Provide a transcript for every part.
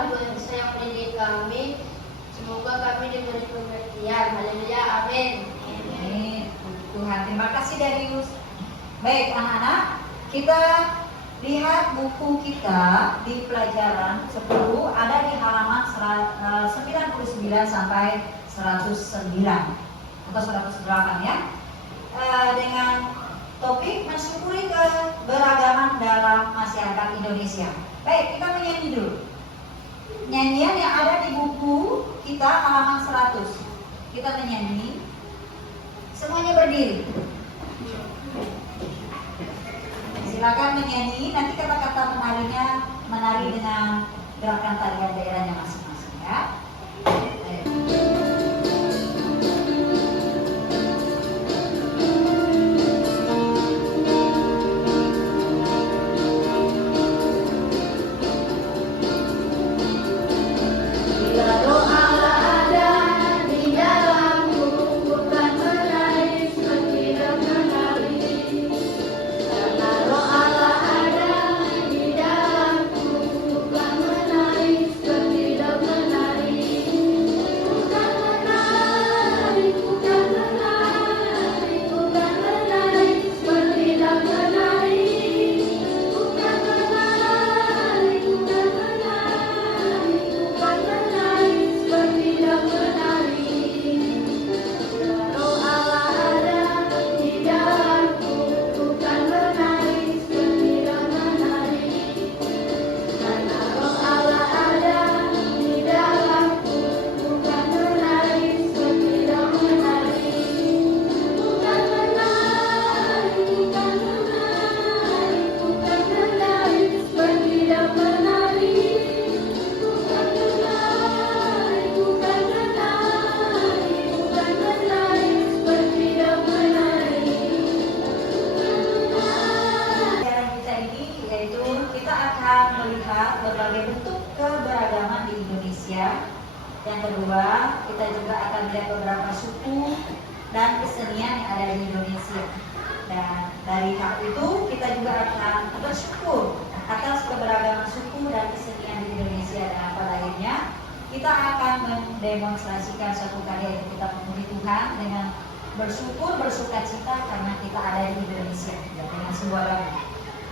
Allah bangsa yang mendidik kami. Semoga kami diberi pengertian. Haleluya, amin. Amin. Tuhan, terima kasih Darius. Baik anak-anak, kita lihat buku kita di pelajaran 10 ada di halaman 99 sampai 109 atau 108 ya. Dengan topik mensyukuri keberagaman dalam masyarakat Indonesia. Baik, kita menyanyi dulu. Nyanyian yang ada di buku kita halaman 100. Kita menyanyi. Semuanya berdiri. Silakan menyanyi. Nanti kata-kata menarinya menari dengan gerakan tarian daerahnya masing-masing ya. Yang kedua, kita juga akan melihat beberapa suku dan kesenian yang ada di Indonesia. Dan dari hal itu kita juga akan bersyukur atas keberagaman suku dan kesenian di Indonesia. Dan pada akhirnya kita akan mendemonstrasikan suatu karya yang kita memuji Tuhan dengan bersyukur, bersuka cita karena kita ada di Indonesia dengan sebuah lagu.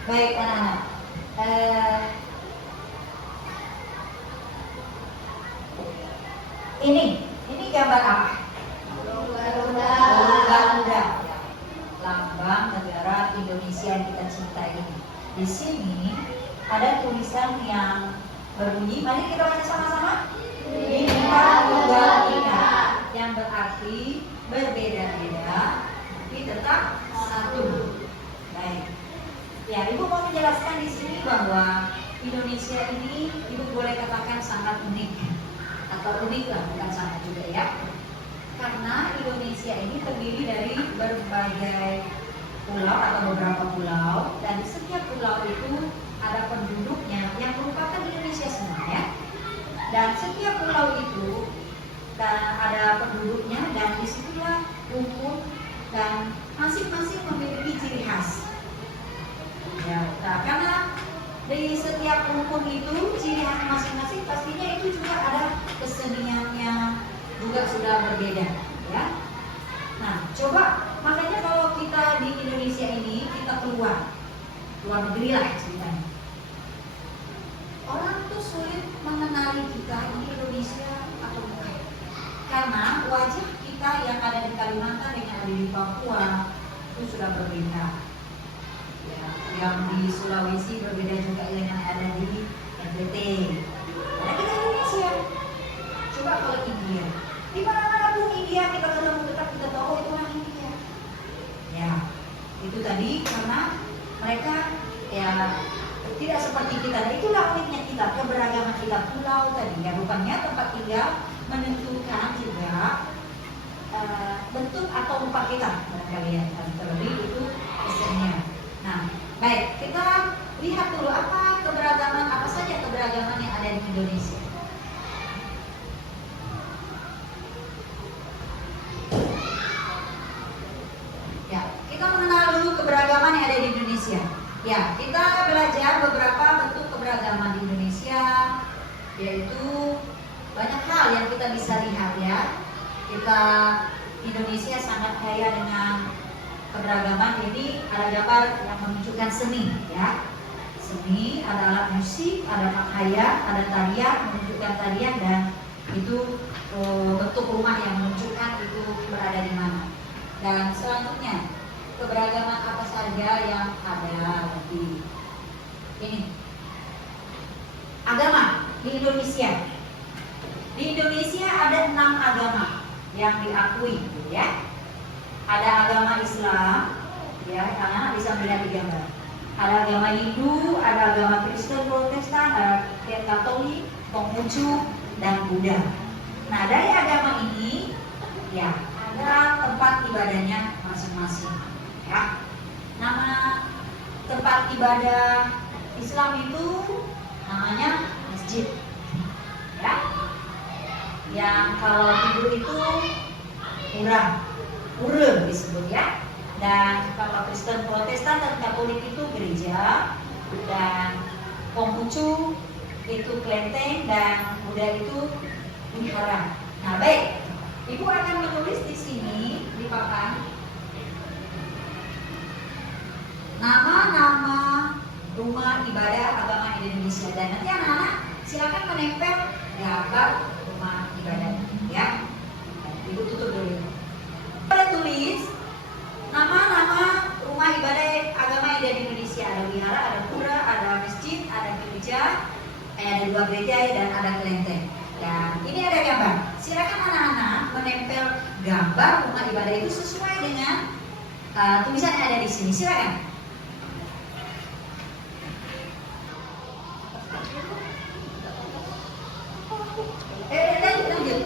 Baik anak-anak. Ini gambar apa? Garuda. Lambang negara Indonesia yang kita cintai ini. Di sini ada tulisan yang berbunyi, mari kita baca sama-sama. Bhinneka Tunggal Ika, yang berarti berbeda-beda tapi tetap satu. Baik. Ya, Ibu mau menjelaskan di sini bahwa Indonesia ini Ibu boleh katakan sangat unik. Atau unik lah, bukan sama juga ya. Karena Indonesia ini terdiri dari berbagai pulau atau beberapa pulau, dan di setiap pulau itu ada penduduknya yang merupakan Indonesia semua ya. Dan setiap pulau itu ada penduduknya, dan disitulah rumpun dan masing-masing memiliki ciri khas. Ya, nah, karena di setiap rumpun itu ciri khas masing-masing, pastinya itu juga ada keseniannya juga sudah berbeda ya. Nah, coba makanya kalau kita di Indonesia ini kita keluar negeri lah ceritanya. Orang tuh sulit mengenali kita ini Indonesia atau bukan. Karena wajah kita yang ada di Kalimantan dengan ada di Papua itu sudah berbeda. Ya, yang di Sulawesi berbeda juga dengan ada di NTT. Nah, kita Indonesia. Coba kalau India, di mana-mana pun India kita ketemu tetap kita tahu itu orang India. Ya, itu tadi karena mereka ya tidak seperti kita. Dan itulah uniknya kita, keberagaman kita pulau tadi. Ya, rupanya tempat tinggal menentukan juga bentuk atau rupa kita barangkali ya. Terlebih itu kesenian. Nah, baik, kita lihat dulu apa saja keberagaman yang ada di Indonesia. Ya, kita mengenal dulu keberagaman yang ada di Indonesia. Ya, kita belajar beberapa bentuk keberagaman di Indonesia, yaitu itu banyak hal yang kita bisa lihat ya. Kita Indonesia sangat kaya dengan keberagaman. Ini ada gambar yang menunjukkan seni ya. Seni, ada alat musik, ada pakaian, ada tarian, menunjukkan tarian, dan itu bentuk rumah yang menunjukkan itu berada di mana. Dan selanjutnya, keberagaman apa saja yang ada di ini. Agama di Indonesia. Di Indonesia ada 6 agama yang diakui, ya. Ada agama Islam, ya, anak bisa melihat di gambar. Ada agama Hindu, ada agama Kristen, Protestan, ada Katolik, Konghucu, dan Buddha. Nah, dari agama ini, ya, ada tempat ibadahnya masing-masing, ya. Nama tempat ibadah Islam itu namanya masjid, ya. Yang kalau Hindu itu pura disebut ya. Dan kalau Kristen, Protestan, dan Katolik itu gereja, dan Konghucu itu kelenteng, dan Buddha itu wihara. Nah, baik, Ibu akan menulis di sini di papan nama-nama rumah ibadah agama di Indonesia, dan nanti anak-anak silakan menempel gambar rumah ibadah, ya. Ibu tutup dulu. Kita tulis nama-nama rumah ibadah agama yang ada di Indonesia. Ada wihara, ada pura, ada masjid, ada gereja, ada 2 gereja, dan ada kelenteng. Dan ini ada gambar. Silakan anak-anak menempel gambar rumah ibadah itu sesuai dengan tulisan yang ada di sini. Silakan. Lanjut. Lanjut.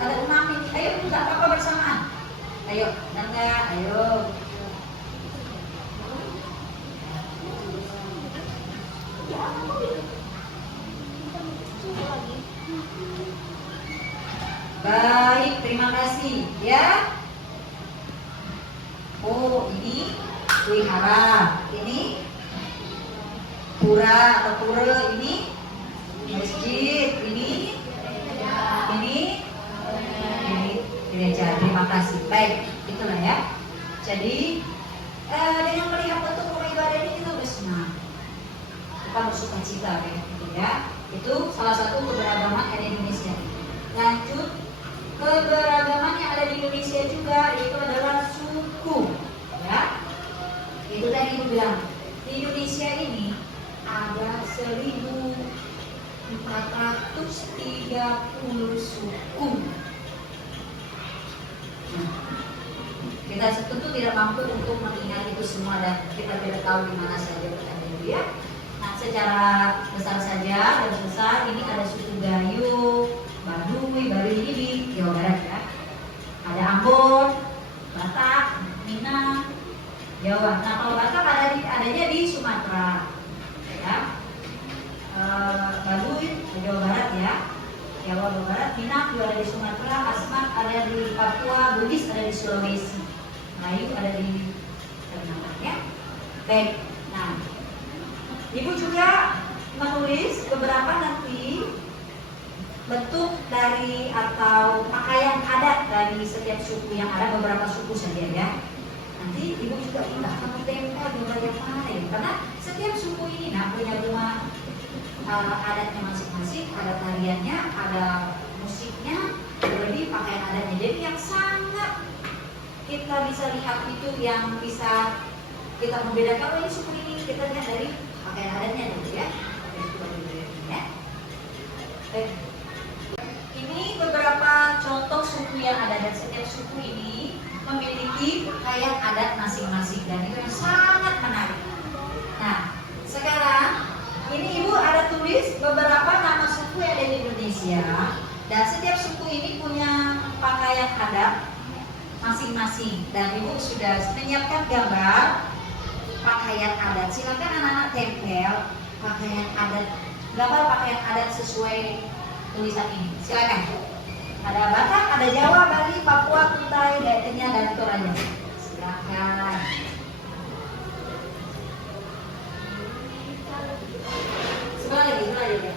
Ada 6 ini. Ayo buka apa bersamaan. Ayo, Nanda, ayo. Baik, terima kasih ya. Oh, ini wihara, ini pura atau pura, ini masjid, ini gereja. Terima kasih. Baik, itulah ya. Jadi dengan melihat bentuk rumah ibadah ini kita bersenang, kita bersuka cita ya. Itu salah satu keberagaman yang ada di Indonesia. Lanjut, keberagaman yang ada di Indonesia juga itu adalah suku, ya. Itu tadi Ibu bilang di Indonesia ini ada 1430 suku. Kita tentu tidak mampu untuk mengingat itu semua, dan kita tidak tahu di mana saja berada itu ya. Nah, secara besar saja, dan besar ini ada suku Gayo, Baduy ini di Jawa Barat ya. Ada Ambon, Batak, Minang, Jawa. Nah, kalau Batak adanya di Sumatera, ya. Baduy di Jawa Barat ya. Jawa Barat, Minang juga ada di Sumatera, Asmat ada di Papua, Bugis ada di Sulawesi, Melayu ada di Kalimantan ya. Baik, nah Ibu juga menulis beberapa nanti bentuk dari atau pakaian adat dari setiap suku yang ada, beberapa suku saja ya. Nanti Ibu juga minta kamu tempel gambar yang mana ya, karena setiap suku ini punya rumah adatnya masing-masing, ada tariannya, ada musiknya, lebih pakaian adatnya. Jadi yang sangat kita bisa lihat itu, yang bisa kita membedakan, oh ini suku ini, kita lihat dari pakaian adatnya dulu ya. Ini beberapa contoh suku yang ada, dan setiap suku ini memiliki pakaian adat masing-masing, dan itu yang sangat menarik. Nah, sekarang ini Ibu ada tulis beberapa nama suku yang ada di Indonesia, dan setiap suku ini punya pakaian adat masing-masing, dan Ibu sudah menyiapkan gambar pakaian adat. Silakan anak-anak tempel pakaian adat, gambar pakaian adat sesuai tulisan ini. Silakan. Ada Batak, ada Jawa, Bali, Papua, Kutai, Daerahnya, dan Toraja. Silakan. Sebelah lagi ya.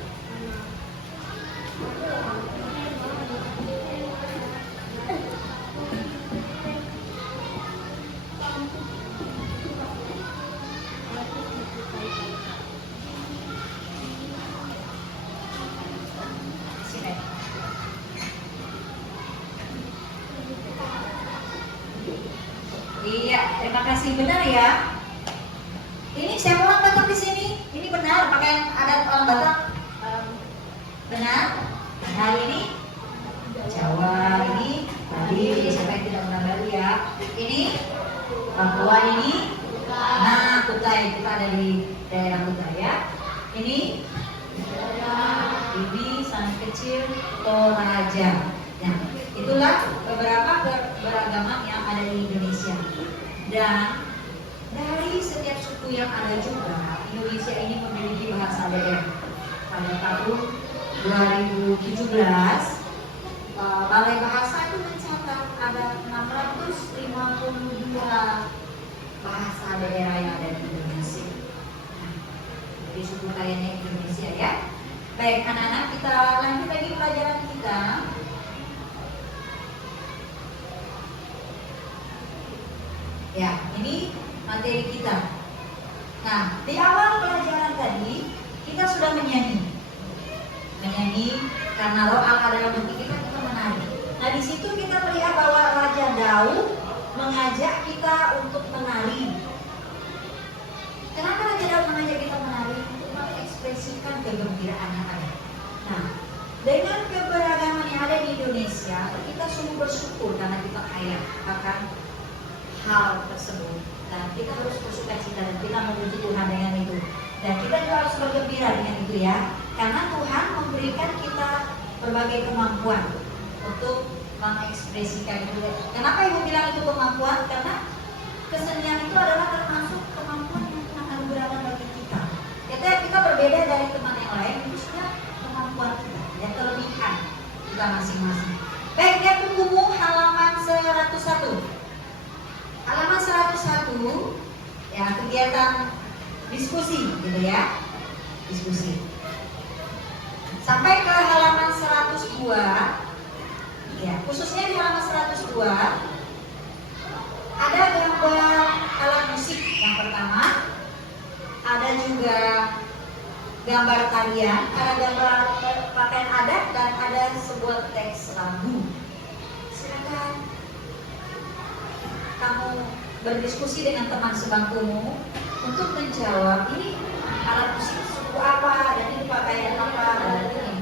terima kasih, benar ya. Ini siapa orang Batak di sini? Ini benar pakaian adat orang Batak? Benar? Nah ini Jawa, ini Bali, siapa yang tidak pernah Bali ya? Ini Papua, ini nah Kutai, kita ada di daerah Kutai ya. Ini sangat kecil Toraja. Nah, itulah beberapa keberagaman yang ada di Indonesia. Dan dari setiap suku yang ada juga, Indonesia ini memiliki bahasa daerah. Pada tahun 2017, Balai Bahasa itu mencatat ada 652 bahasa daerah yang ada di Indonesia. Nah, jadi suku kayanya Indonesia ya. Baik anak-anak, kita lanjut lagi pelajaran kita. Ya, ini materi kita. Nah, di awal pelajaran tadi kita sudah menyanyi karena ro'al adalah bentuk kita menari. Nah, di situ kita melihat bahwa Raja Daud mengajak kita untuk menari. Kenapa Raja Daud mengajak kita menari? Untuk mengekspresikan kegembiraan yang ada. Nah, dengan keberagaman yang ada di Indonesia, kita sungguh bersyukur karena kita kaya akan hal tersebut. Dan kita harus bersuka cita dan kita memuji Tuhan dengan itu. Dan kita juga harus bergembira dengan itu ya. Karena Tuhan memberikan kita berbagai kemampuan untuk mengekspresikan itu. Kenapa Ibu bilang itu kemampuan? Karena kesenian itu adalah termasuk kemampuan yang Tuhan anugerahkan bagi kita. Kita berbeda dari teman yang lain, itu sudah kemampuan kita, ya kelebihan kita masing-masing. Baik, lihat bukumu halaman 101. Halaman 101 ya, kegiatan diskusi gitu ya. Diskusi. Sampai ke halaman 102 ya, khususnya di halaman 102 ada gambar alat musik yang pertama, ada juga gambar tarian, ada gambar pakaian adat, dan ada sebuah teks lagu. Silakan kamu berdiskusi dengan teman sebangkumu untuk menjawab ini alat musik suku apa dan ini pakaian apa dan ini.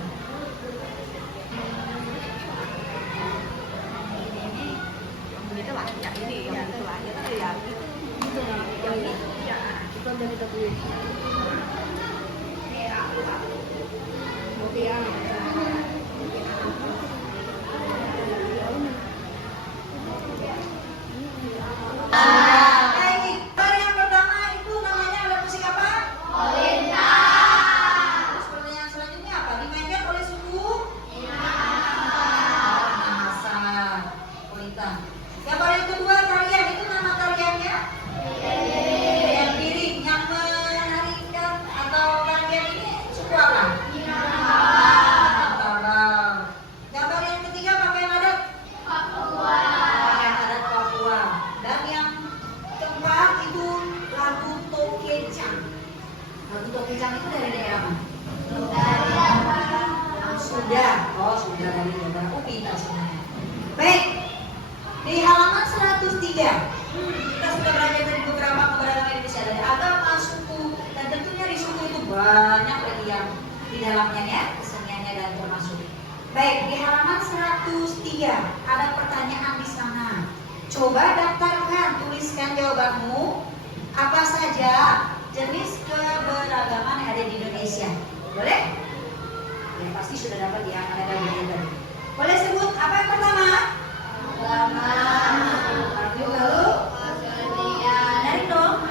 Banyak lagi yang di dalamnya ya, keseniannya dan termasuk. Baik, di halaman 103 ada pertanyaan di sana. Coba daftarkan, tuliskan jawabanmu. Apa saja jenis keberagaman yang ada di Indonesia? Boleh? Ya, pasti sudah dapat ya, ada bagian tadi. Boleh sebut apa yang pertama? Agama. Lalu? Dari dong.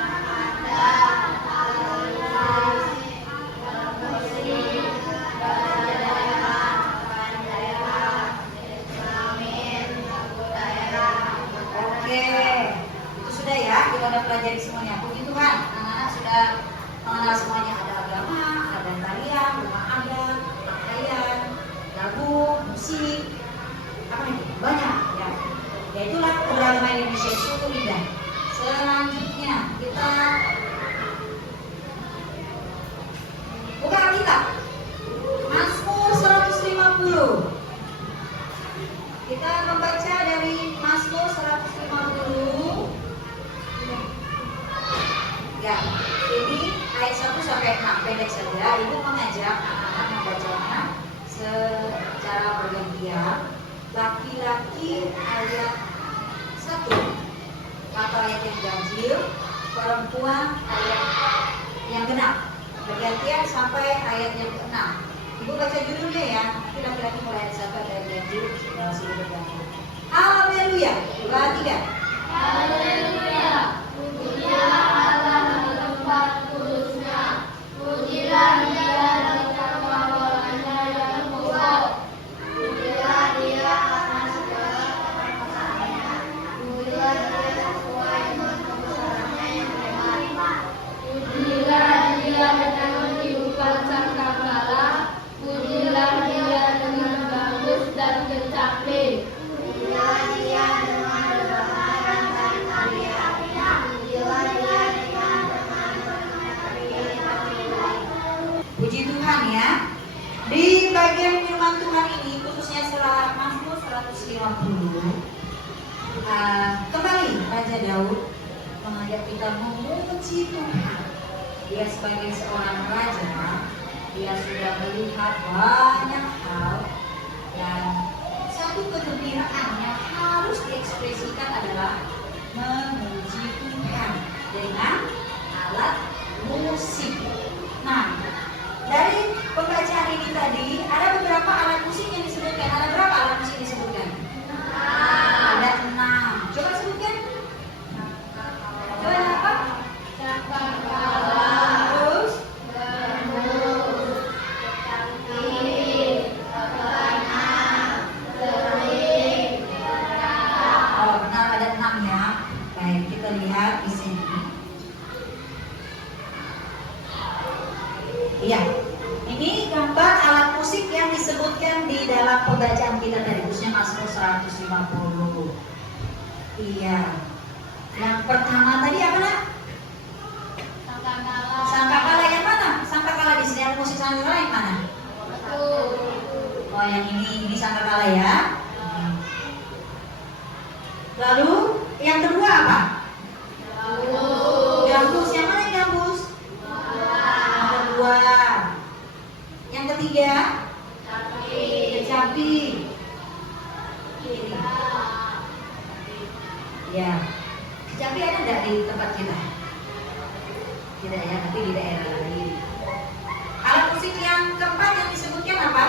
Kita pelajari semuanya. Puji Tuhan, anak-anak sudah mengenal semuanya. Ada agama, ada tarian, rumah adat, pakaian, lagu, musik, apa lagi? Banyak ya. Ya itulah keberagaman Indonesia, sungguh indah. Selanjutnya kita buka Alkitab. Mazmur 150. Kita membaca dari Mazmur 150. bagian. Laki-laki ayat 1 atau ayat yang ganjil, perempuan ayat yang genap. Bergantian sampai ayat yang ke-6. Ibu baca judulnya ya. Nanti laki-laki mulai ayat 1 ayat ganjil, sudah berganti. Haleluya. 2, 3. Haleluya. Pujilah Allah di tempat kudusnya. Pujilah Dia di kemaluannya yang kuat. Pujilah Dia karena segala kekuasaannya. Pujilah Dia sesuai dengan kebesarannya yang hebat. Pujilah Dia dengan meniupkan sangkakala. Pujilah Dia dengan bagus dan kecapi. Pujilah Dia dengan berbahagia dan karya-karya. Pujilah Dia dengan Puji Tuhan ya. Di bagian firman Tuhan ini khususnya surah Mazmur 150, kembali Raja Daud mengajak kita memuji Tuhan. Dia sebagai seorang raja, dia sudah melihat banyak hal, dan satu kegembiraan yang harus diekspresikan adalah memuji Tuhan dengan alat musik. Nah, dari pembacaan ini tadi ada beberapa alat musik yang disebutkan. Ada berapa alat musik disebutkan? Ada 6. Coba sebutkan. Coba apa? sangkakala. Terus Gandus, kecapi, kebanang, sering, oh benar ada 6 ya. Baik, kita lihat di sini. Iya, ini gambar alat musik yang disebutkan di dalam pembacaan kita tadi, khususnya Mazmur 150. Iya. Yang pertama tadi apa nak? sangkakala. Sangkakala yang mana? Sangkakala di sini alat musik sangkakala yang mana? Oh yang ini sangkakala ya. Lalu yang kedua apa? Gambus. Yang mana yang gambus? Yang kedua. Yang ketiga? Kecapi. Ini. Ya. Kecapi ada nggak di tempat kita? Tidak ya, tapi di daerah lain. Alat musik yang keempat yang disebutkan apa?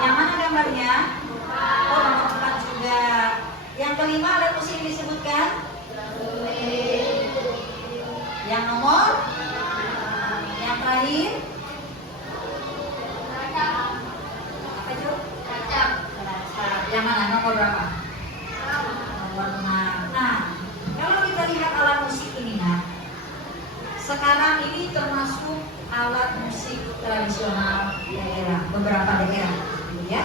Yang mana gambarnya? Oh, nomor 4 juga. Yang kelima alat musik yang disebutkan? Yang nomor? Yang terakhir? Apa itu? Yang mana? Nomor berapa? Nomor 6. Nah, kalau kita lihat alat musik ini, nah, sekarang ini termasuk alat musik tradisional daerah, beberapa daerah, gitu ya.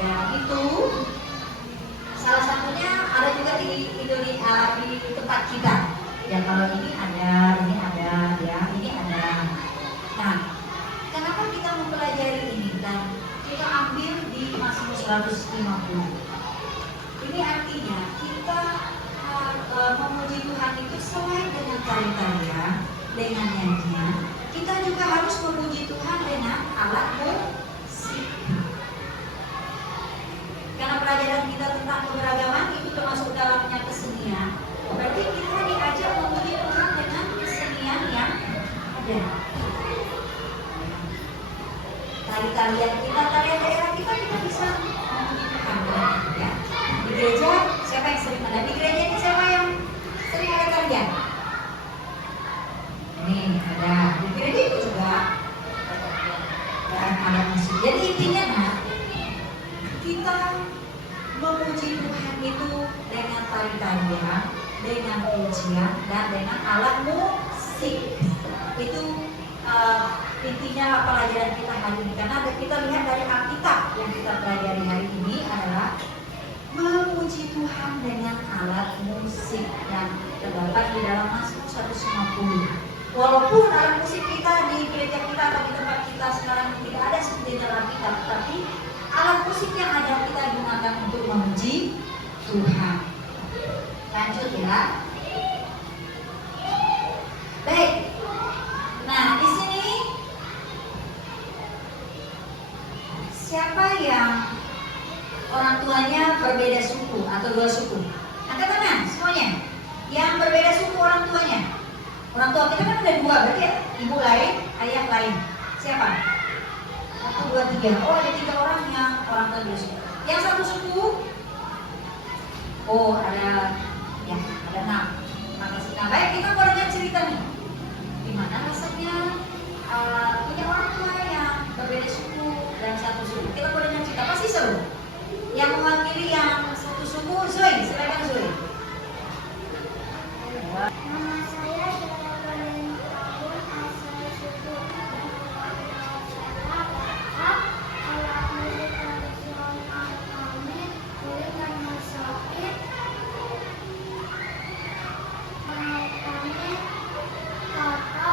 Dan itu salah satunya ada juga di Indonesia, di tempat kita. Ya kalau ini ada, ya ini ada. Nah, kenapa kita mempelajari ini dan kita ambil di Mazmur 150? Ini artinya kita memuji Tuhan itu selain dengan tari-tarian, dengan nyanyian, kita juga harus memuji Tuhan dengan alat musik. Karena pelajaran kita tentang keberagaman itu termasuk dalamnya kesenian. Berarti kita diajak memuji Tuhan dengan kesenian yang ada. Tari-tarian kita, tarian daerah kita bisa memuji Tuhan. Ya. Di gereja siapa yang sering ada? Di gereja ini siapa yang sering ada tarian? Ini ada. Di gereja itu juga ada musik. Jadi intinya nah, kita memuji Tuhan itu dengan tari-tarian, dengan pujian, dan dengan alat musik. Itu intinya pelajaran kita hari ini. Karena kita lihat dari Alkitab yang kita pelajari hari ini adalah memuji Tuhan dengan alat musik, dan terdapat di dalam Mazmur 150. Walaupun alat musik kita di gereja kita atau di tempat kita sekarang tidak ada seperti dalam Alkitab, tapi alat musik yang ada kita gunakan untuk memuji Tuhan. Lanjut ya. Baik. Nah, di sini siapa yang orang tuanya berbeda suku atau dua suku? Angkat tangan semuanya. Yang berbeda suku orang tuanya. Orang tua kita kan ada dua, berarti ya? Ibu lain, ayah lain. Siapa? 1, 2, 3. Oh, ada 3 orang yang orang tua beda suku. Yang satu suku? Oh, ada 6. Makasih. Nah, baik, kita mau dengar cerita nih. Gimana rasanya punya orang tua yang berbeda suku dan satu suku? Kita mau dengar cerita, pasti seru. Yang mewakili yang satu suku, Zoe, silakan Zoe. Nama saya Syara Tahun, asal suku Batak. Alat musik tradisional kami kulit dan masyarakat. Bahasa kami kata,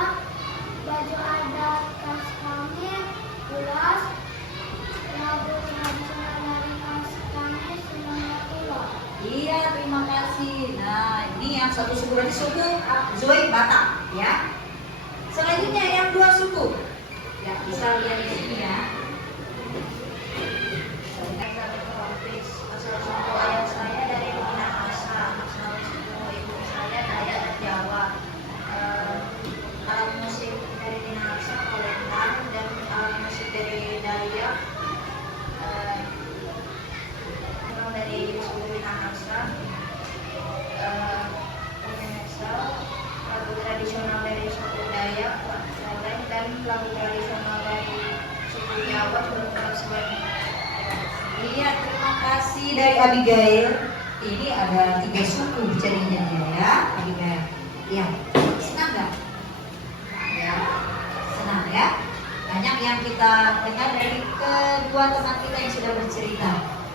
baju adat khas kami ulas, lagu tradisional dari khas kami semuanya ulas. Iya, terima kasih. Nah, ini yang satu suku berarti suku Zoe Batak, ya. Selanjutnya yang 2 suku. Ya, bisa lihat di sini ya. Asal suku ayah saya dari Minahasa, asal suku ibu saya Dayak dan Jawa. Alat musik dari Minahasa kolendang dan alat musik dari Dayak dari suku Minahasa. Lagu tradisional dari suku Dayak dan lagu tradisional dari suku Jawa sudah. Iya, terima kasih dari Abigail. Ini ada 3 suku jadinya ya, Abigail. Iya, senang nggak? Ya, senang ya. Banyak yang kita dengar dari kedua teman kita yang sudah bercerita.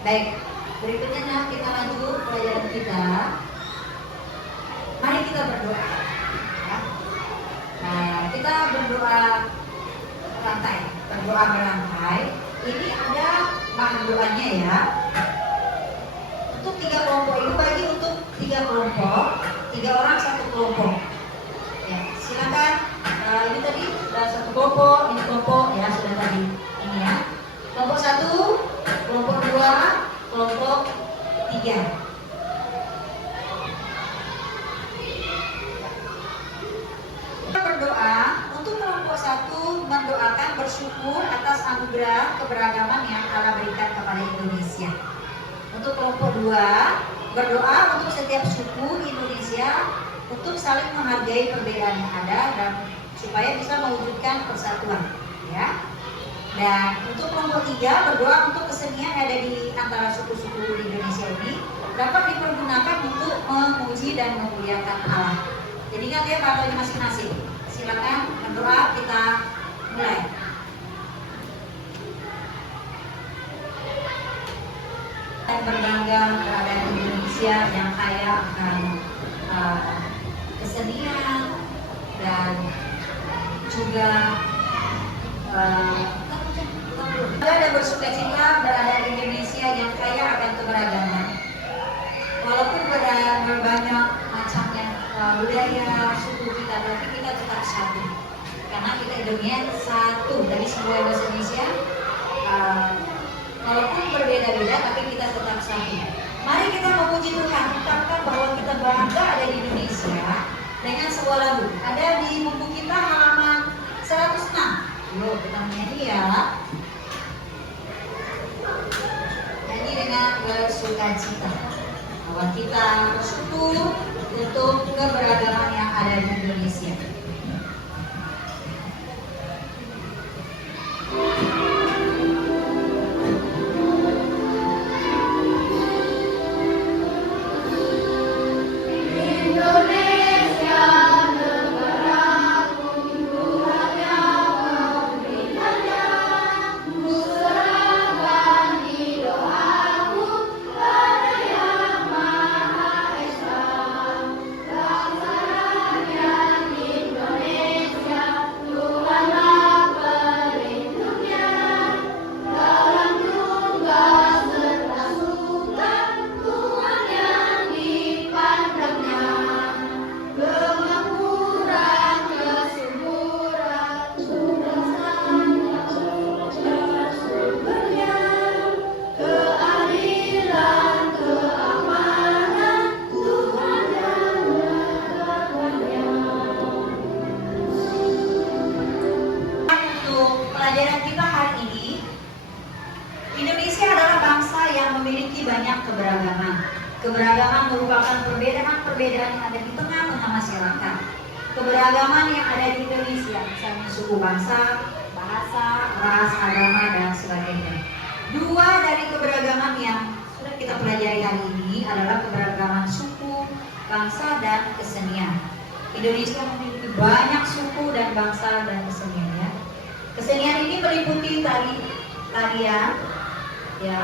Baik, berikutnya kita lanjut pelajaran kita. Mari kita berdoa. Ya. Nah, kita berdoa berantai. Ini ada bahan doanya ya. Untuk 3 kelompok itu bagi untuk 3 kelompok, 3 orang 1 kelompok. Ya, silakan. Ini tadi sudah 1 kelompok, ini kelompok ya sudah tadi ini ya. Kelompok 1, kelompok 2, kelompok 3. Berdoa untuk kelompok 1 mendoakan bersyukur atas anugerah keberagaman yang Allah berikan kepada Indonesia. Untuk kelompok 2 berdoa untuk setiap suku Indonesia untuk saling menghargai perbedaan yang ada dan supaya bisa mewujudkan persatuan, ya. Dan untuk kelompok 3 berdoa untuk kesenian yang ada di antara suku-suku di Indonesia ini dapat dipergunakan untuk memuji dan memuliakan Allah. Jadi kan ya batalnya masing-masing. Silakan berdoa, kita mulai. Dan berbangga terhadap Indonesia yang kaya akan kesenian dan juga ada bersukacita berada di Indonesia yang kaya akan keberagaman. Walaupun berbanyak macamnya budaya suku kita, tapi kita tetap satu. Karena kita Indonesia satu dari semua bahasa Indonesia. Walaupun berbeda-beda, tapi kita tetap satu. Mari kita memuji Tuhan, ucapkan bahwa kita bangga ada di Indonesia dengan sebuah lagu. Ada di buku kita halaman 106. Yuk kita nyanyi ya. Nyanyi dengan bersukacita bahwa kita bersyukur untuk keberagaman yang ada di Indonesia. Yang memiliki banyak keberagaman. Keberagaman merupakan perbedaan-perbedaan yang ada di tengah-tengah masyarakat. Keberagaman yang ada di Indonesia, misalnya suku bangsa, bahasa, ras, agama, dan sebagainya. Dua dari keberagaman yang sudah kita pelajari hari ini adalah keberagaman suku, bangsa, dan kesenian. Indonesia memiliki banyak suku dan bangsa dan kesenian ya. Kesenian ini meliputi tarian, ya,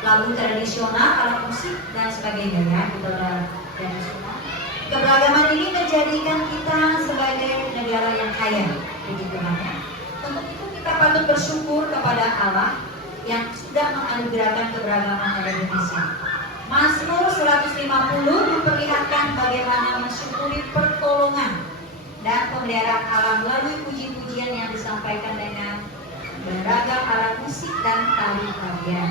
lagu tradisional, alat musik dan sebagainya ya. Itu adalah tradisional. Keberagaman ini menjadikan kita sebagai negara yang kaya, begitu banyak. Untuk itu kita patut bersyukur kepada Allah yang sudah menganugerahkan keberagaman pada Indonesia. Mazmur 150 memperlihatkan bagaimana mensyukuri pertolongan dan pemeliharaan alam melalui puji-pujian yang disampaikan dengan beragam alat musik dan tari-tarian.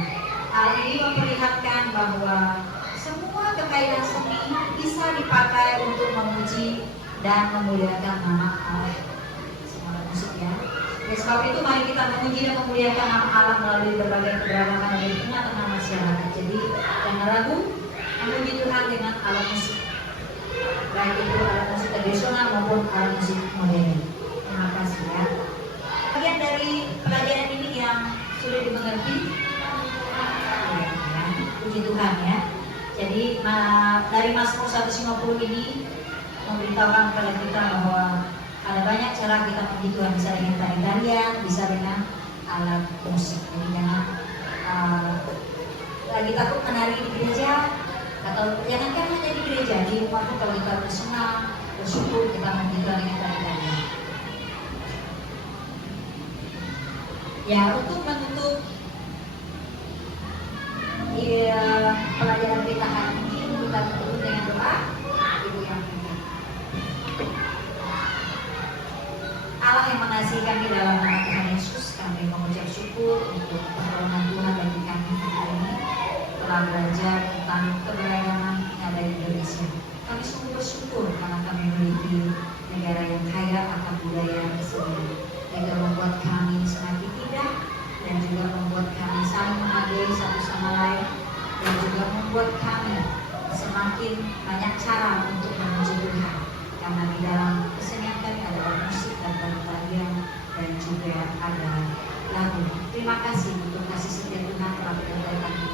Hal ini memperlihatkan bahwa semua kekayaan seni bisa dipakai untuk memuji dan memuliakan nama Allah. Semua musik ya. Oleh sebab itu mari kita memuji dan memuliakan nama Allah melalui berbagai keberagaman di tengah-tengah masyarakat. Jadi jangan ragu memuji Tuhan dengan alat musik, baik itu alat musik tradisional maupun alat musik modern. Terima kasih ya. Bagian dari pelajaran ini yang sudah dimengerti, ya, puji Tuhan ya. Jadi dari Mazmur 150 ini memberitahukan kepada kita bahwa ada banyak cara kita memuji Tuhan, bisa dengan tari-tarian, bisa dengan alat musik. Jadi jangan lagi takut menari di gereja, atau jangankan hanya di gereja, di rumah pun kalau kita bersenang, bersyukur, kita memuji Tuhan dengan tari-tarian. Ya, untuk menutup pelajaran kita hari ini, kita tutup dengan doa. Ibu yang penting. Allah yang mengasihi kami dalam nama Tuhan Yesus, kami mengucap syukur untuk pertolongan Tuhan bagi kami hari ini, telah belajar tentang keberagaman yang ada di Indonesia. Kami sungguh bersyukur karena kami memiliki negara yang kaya akan budaya dan kesenian, yang membuat kami semakin indah dan juga membuat kami saling menghargai satu sama lain, dan juga membuat kami semakin banyak cara untuk memuji Tuhan, karena di dalam kesenian kami ada musik dan tarian dan juga ada lagu. Terima kasih untuk kasih setia Tuhan telah menyertai kami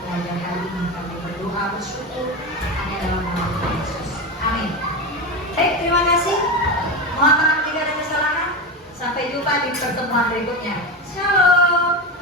belajar hari ini. Kami berdoa bersyukur hanya dalam nama Tuhan Yesus. Amin. Baik, terima kasih. Mohon maaf jika ada kesalahan. Sampai jumpa di pertemuan berikutnya. Shalom.